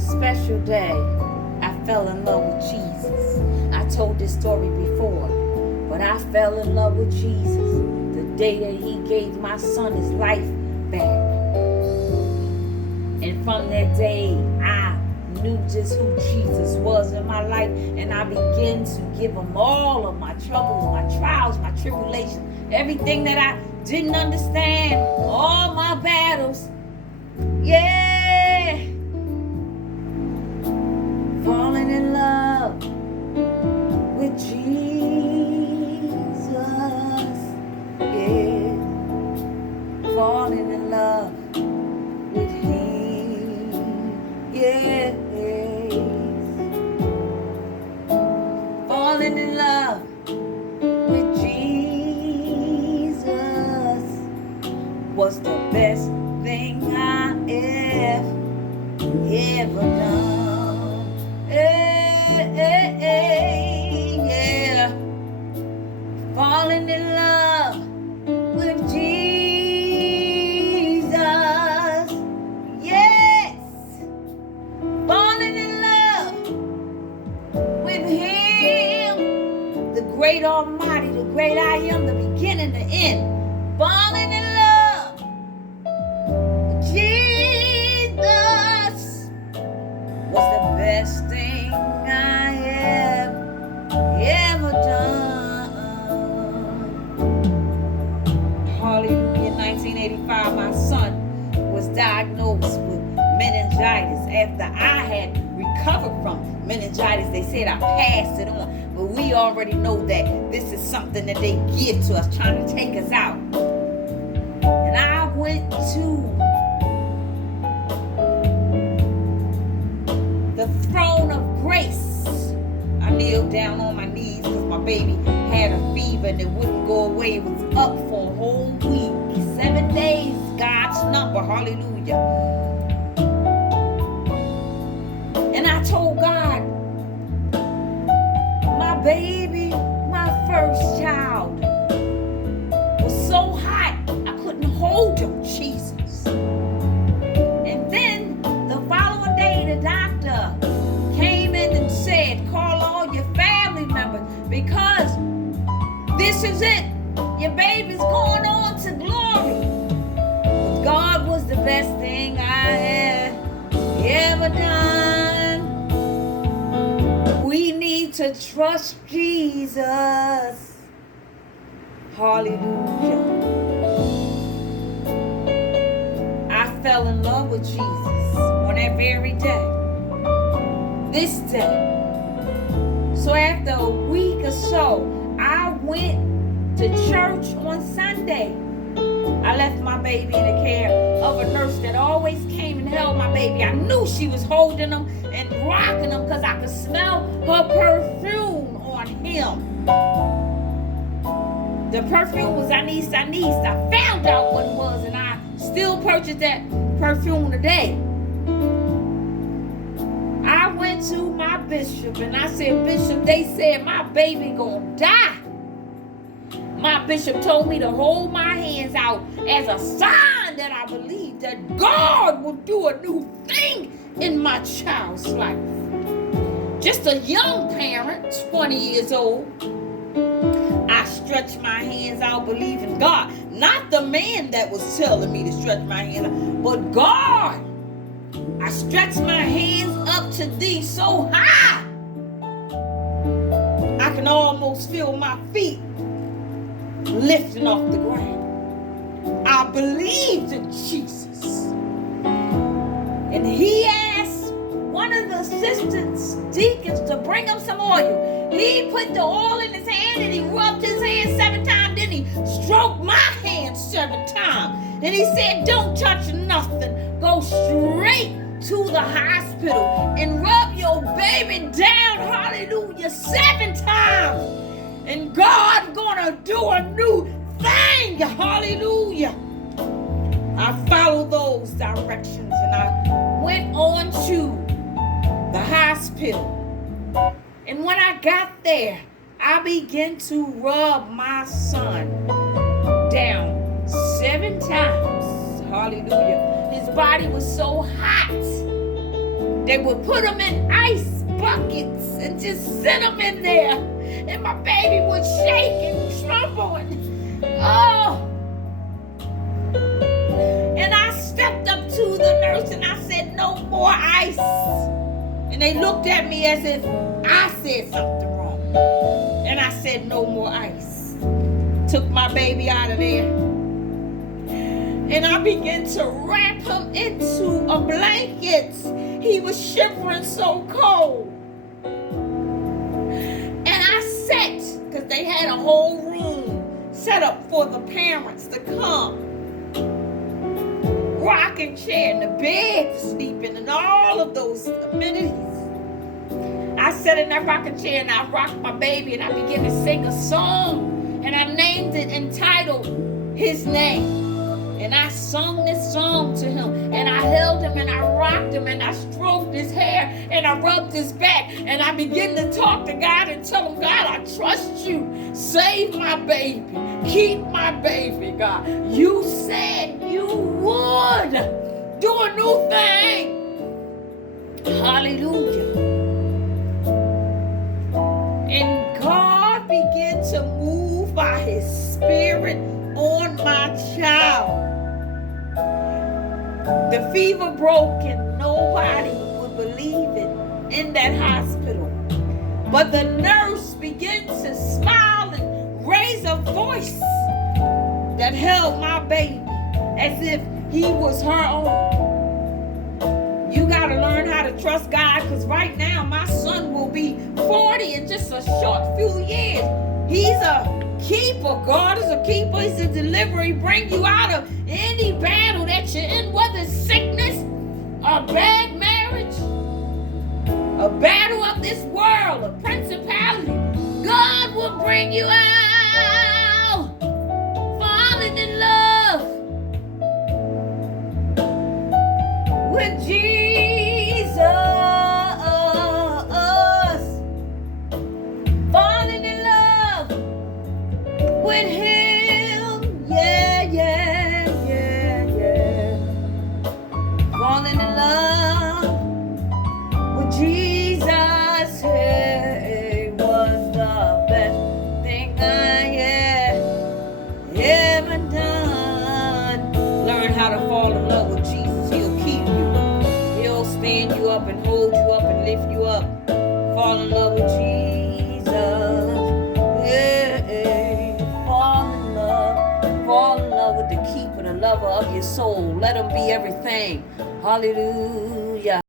special day, I fell in love with Jesus. I told this story before, but I fell in love with Jesus the day that he gave my son his life back. And from that day, I knew just who Jesus was in my life, and I began to give him all of my troubles, my trials, my tribulations, everything that I didn't understand, all my battles. Yeah. Falling in love with Jesus. Yeah. Falling in love with him. Yeah. Falling in love with Jesus was the best thing I ever done. Yeah. Falling in love with Jesus. Yes. Falling in love with him. The great Almighty, the great I am, the beginning, the end. Falling in love with Jesus was the best thing I ever done. Hallelujah. 1985, my son was diagnosed with meningitis. After I had recovered from meningitis, they said I passed it on. But we already know that this is something that they give to us, trying to take us out. And I went to the throne of grace. I kneeled down on my knees because my baby had a fever and it wouldn't go away. It was up for a whole week. 7 days, God's number. Hallelujah. And I told God, my baby, my first child, was so hot, I couldn't hold him, Jesus. And then the following day, the doctor came in and said, call all your family members because this is it. Your baby's going on to glory. But God was the best thing I had ever done. We need to trust Jesus. Hallelujah. I fell in love with Jesus on that very day. This day. So after a week or so, I went to church on Sunday. I left my baby in the care of a nurse that always came and held my baby. I knew she was holding him and rocking him because I could smell her perfume on him. The perfume was Anise. I found out what it was, and I still purchased that perfume today. I went to my bishop and I said, Bishop, they said my baby gonna die. My bishop told me to hold my hands out as a sign that I believe that God will do a new thing in my child's life. Just a young parent, 20 years old. I stretched my hands out believing God. Not the man that was telling me to stretch my hands out, but God. I stretched my hands up to thee so high, I can almost feel my feet lifting off the ground. I believed in Jesus. And he asked one of the assistants, deacons, to bring him some oil. He put the oil in his hand and he rubbed his hand 7 times. Then he stroked my hand 7 times. And he said, don't touch nothing. Go straight to the hospital and rub your baby down, hallelujah, 7 times. And God's gonna do a new thing, hallelujah. I followed those directions and I went on to the hospital. And when I got there, I began to rub my son down 7 times. Hallelujah. His body was so hot They would put them in ice buckets and just sit them in there. And my baby would shake and tremble. And I stepped up to the nurse and I said, no more ice. And they looked at me as if I said something wrong. And I said, no more ice. Took my baby out of there. And I began to wrap him into a blanket. He was shivering so cold. And I sat, because they had a whole room set up for the parents to come. Rocking chair and the bed for sleeping and all of those amenities. I sat in that rocking chair and I rocked my baby and I began to sing a song. And I named it entitled His Name. And I sung this song to him, and I held him, and I rocked him, and I stroked his hair, and I rubbed his back, and I began to talk to God and tell him, God, I trust you. Save my baby. Keep my baby, God. You said you would do a new thing. Hallelujah. And God began to move by his spirit on my child. The fever broke and nobody would believe it in that hospital. But the nurse began to smile and raise a voice that held my baby as if he was her own. You got to learn how to trust God, because right now my son will be 40 in just a short few years. He's a keeper. God is a keeper. He's a deliverer. He brings you out of any battle that you're in, whether it's sickness, a bad marriage, a battle of this world, a principality. God will bring you out. Falling in love with Jesus. Falling in love with him. Yeah, yeah, yeah, yeah. Falling in love with Jesus. Hey, was the best thing I ever done. Learn how to fall in love with Jesus. He'll keep you. He'll stand you up and hold you up and lift you up. Fall in love with Jesus. Yeah. Fall in love with the keeper, the lover of your soul. Let him be everything. Hallelujah.